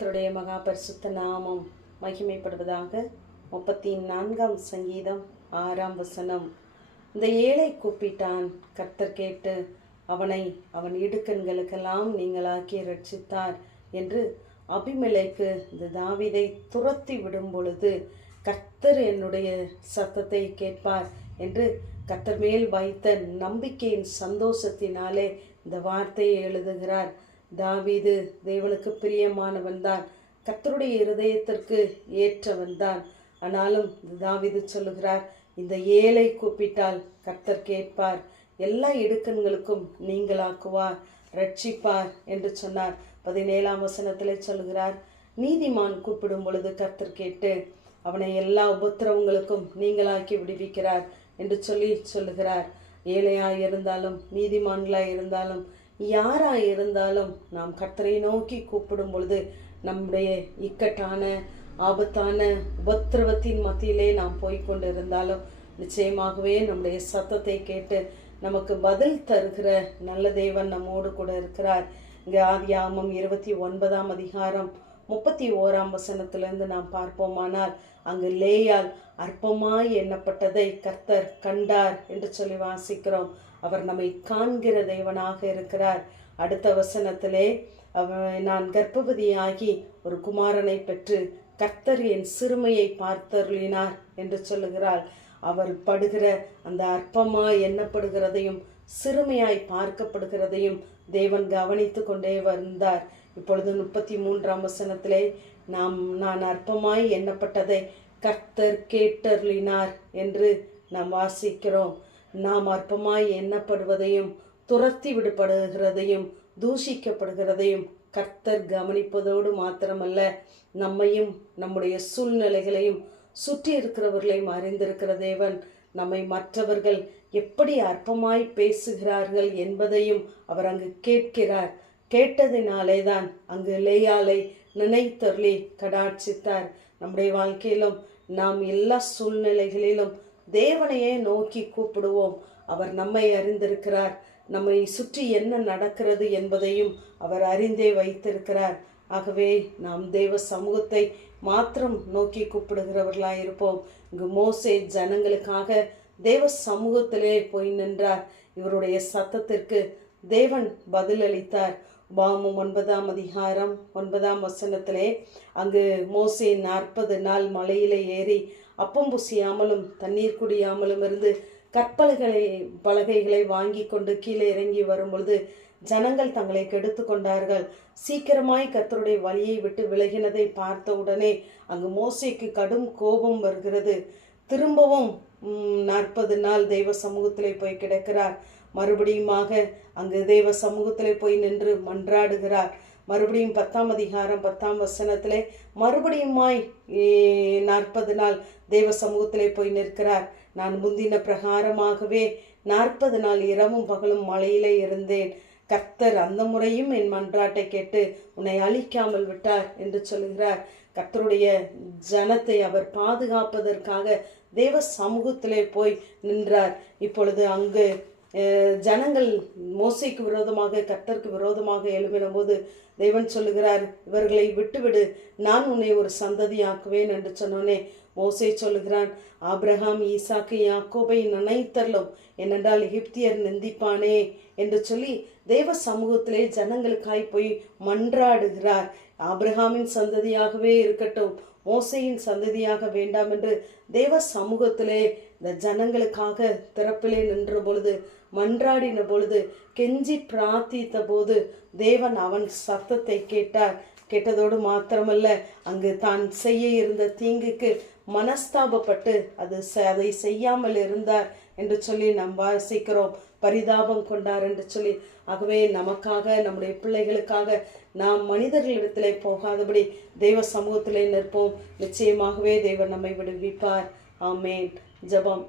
கர்த்தருடைய மகா பரிசுத்த நாமம் மகிமைப்படுவதாக. 34ஆம் சங்கீதம் 6ஆம் வசனம். இந்த ஏழை கூப்பிட்டான், கர்த்தர் கேட்டு அவனை அவன் இடுக்கண்களுக்கெல்லாம் நீங்களாக்கி ரட்சித்தார் என்று அபிமெலேக்கு இந்த தாவீதை துரத்தி விடும் பொழுது கர்த்தர் என்னுடைய சத்தத்தை கேட்பார் என்று கர்த்தர் மேல் வைத்த நம்பிக்கையின் சந்தோஷத்தினாலே இந்த வார்த்தையை எழுதுகிறார். தாவீது தேவனுக்கு பிரியமானவன் தான், கர்த்தருடைய இருதயத்திற்கு ஏற்றவன் தான். ஆனாலும் தாவீது சொல்லுகிறார், இந்த ஏழை கூப்பிட்டால் கர்த்தர் கேட்பார், எல்லா இடுக்கண்களுக்கும் நீங்களாக்குவார், ரட்சிப்பார் என்று சொன்னார். 17ஆம் வசனத்திலே சொல்லுகிறார், நீதிமான் கூப்பிடும் பொழுது கர்த்தர் கேட்டு அவனை எல்லா உபத்திரவங்களுக்கும் நீங்களாக்கி விடுவிக்கிறார் என்று சொல்லுகிறார். ஏழையாய் இருந்தாலும் நீதிமான்களாய் இருந்தாலும் யாராய் இருந்தாலும் நாம் கர்த்தரை நோக்கி கூப்பிடும் பொழுது நம்முடைய இக்கட்டான ஆபத்தான உபத்திரவத்தின் மத்தியிலே நாம் போய்கொண்டிருந்தாலும் நிச்சயமாகவே நம்முடைய சத்தத்தை கேட்டு நமக்கு பதில் தருகிற நல்ல தேவன் நம்மோடு கூட இருக்கிறார். இங்கே ஆதியாகமம் 29ஆம் அதிகாரம் 31ஆம் வசனத்திலிருந்து நாம் பார்ப்போமானால், அங்கு லேயால் அற்பமாய் எண்ணப்பட்டதை கர்த்தர் கண்டார் என்று சொல்லி வாசிக்கிறோம். அவர் நம்மை காண்கிற தேவனாக இருக்கிறார். அடுத்த வசனத்திலே, நான் கர்ப்பவதியாகி ஒரு குமாரனை பெற்று கர்த்தர் என் சிறுமையை பார்த்தருளினார் என்று சொல்லுகிறாள். அவர் படுகிற அந்த அற்பமாய் எண்ணப்படுகிறதையும் சிறுமையாய் பார்க்கப்படுகிறதையும் தேவன் கவனித்து கொண்டே வந்தார். இப்பொழுது 33ஆம் வசனத்திலே, நான் அற்பமாய் எண்ணப்பட்டதை கர்த்தர் கேட்டருளினார் என்று நாம் வாசிக்கிறோம். நாம் அற்பமாய் எண்ணப்படுவதையும் துரத்தி விடப்படுகிறதையும் தூஷிக்கப்படுகிறதையும் கர்த்தர் கவனிப்பதோடு மாத்திரமல்ல, நம்மையும் நம்முடைய சூழ்நிலைகளையும் சுற்றி இருக்கிறவர்களையும் அறிந்திருக்கிற தேவன் நம்மை மற்றவர்கள் எப்படி அற்பமாய் பேசுகிறார்கள் என்பதையும் அவர் அங்கு கேட்கிறார். கேட்டதினாலே தான் அங்கு லேயாளை நினைத்தருளி கடாட்சித்தார். நம்முடைய வாழ்க்கையிலும் நாம் எல்லா சூழ்நிலைகளிலும் தேவனையே நோக்கி கூப்பிடுவோம். அவர் நம்மை அறிந்திருக்கிறார். நம்மை சுற்றி என்ன நடக்கிறது என்பதையும் அவர் அறிந்தே வைத்திருக்கிறார். ஆகவே நாம் தேவ சமூகத்தை மாத்திரம் நோக்கி கூப்பிடுகிறவர்களாயிருப்போம். இங்கு மோசே ஜனங்களுக்காக தேவ சமூகத்திலே போய் நின்றார். இவருடைய சத்தத்திற்கு தேவன் பதிலளித்தார். உபாகமம் 9ஆம் அதிகாரம் 9ஆம் வசனத்திலே, அங்கு மோசே 40 நாள் மலையிலே ஏறி அப்பம் புசியாமலும் தண்ணீர் குடியாமலும் இருந்து பலகைகளை வாங்கி கொண்டு கீழே இறங்கி வரும்பொழுது ஜனங்கள் தங்களை கெடுத்து கொண்டார்கள். சீக்கிரமாய் கர்த்தருடைய வழியை விட்டு விலகினதை பார்த்த உடனே அங்கு மோசேக்கு கடும் கோபம் வருகிறது. திரும்பவும் 40 நாள் தெய்வ சமூகத்திலே போய் கிடக்கிறார். மறுபடியுமாக அங்கு தேவ சமூகத்திலே போய் நின்று மன்றாடுகிறார். மறுபடியும் 10ஆம் அதிகாரம் 10ஆம் வசனத்திலே மறுபடியுமாய் 40 நாள் தேவ சமூகத்திலே போய் நிற்கிறார். நான் முந்தின பிரகாரமாகவே 40 நாள் இரவும் பகலும் மலையிலே இருந்தேன். கர்த்தர் அந்த முறையும் என் மன்றாட்டை கேட்டு உன்னை அழிக்காமல் விட்டார் என்று சொல்கிறார். கர்த்தருடைய ஜனத்தை அவர் பாதுகாப்பதற்காக தேவ சமூகத்திலே போய் நின்றார். இப்பொழுது அங்கு ஜனங்கள் மோசேக்கு விரோதமாக கர்த்தருக்கு விரோதமாக எழும்பின போது தேவன் சொல்லுகிறார், இவர்களை விட்டுவிடு, நான் உன்னை ஒரு சந்ததியாக்குவேன் என்று சொன்னோனே மோசே சொல்லுகிறான், ஆபிரகாம் ஈசாக்கு யாக்கோபை நினைத்தரலும், ஏனென்றால் எகிப்தியர் நிந்திப்பானே என்று சொல்லி தேவ சமூகத்திலே ஜனங்களுக்காய் போய் மன்றாடுகிறார். ஆபிரகாமின் சந்ததியாகவே இருக்கட்டும், மோசையின் சந்ததியாக வேண்டாம் என்று தேவ சமூகத்திலே இந்த ஜனங்களுக்காக திறப்பிலே நின்ற பொழுது மன்றாடின பொழுது கெஞ்சி பிரார்த்தித்த போது தேவன் அவன் சத்தத்தை கேட்டார். கேட்டதோடு மாத்திரமல்ல, அங்கு தான் செய்ய இருந்த தீங்குக்கு மனஸ்தாபப்பட்டு அதை செய்யாமல் இருந்தார் என்று சொல்லி நாம் வாசிக்கிறோம். பரிதாபம் கொண்டார் என்று சொல்லி. ஆகவே நமக்காக நம்முடைய பிள்ளைகளுக்காக நாம் மனிதர்களிடத்திலே போகாதபடி தெய்வ சமூகத்திலே நிற்போம். நிச்சயமாகவே தேவன் நம்மை விடுவிப்பார். ஆமேன். ஜெபம்.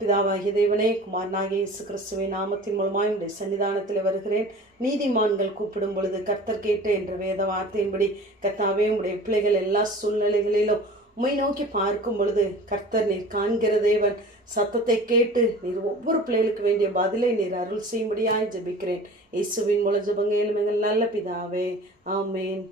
பிதாவாகிய தேவனே, குமாரனாகிய இயேசு கிறிஸ்துவின் நாமத்தின் மூலமாய் உடைய சன்னிதானத்தில் வருகிறேன். நீதிமான்கள் கூப்பிடும் பொழுது கர்த்தர் கேட்டு என்ற வேத வார்த்தையின்படி கர்த்தாவே உடைய பிள்ளைகள் எல்லா சூழ்நிலைகளிலும் உம்மை நோக்கி பார்க்கும் பொழுது கர்த்தர் நீர் காண்கிற தேவன். சத்தத்தை கேட்டு நீர் ஒவ்வொரு பிள்ளைகளுக்கு வேண்டிய பதிலை நீர் அருள் செய்யும்படியாய் ஜெபிக்கிறேன். இயேசுவின் மூலம் ஜெபங்கள் எங்கள் நல்ல பிதாவே. ஆமேன்.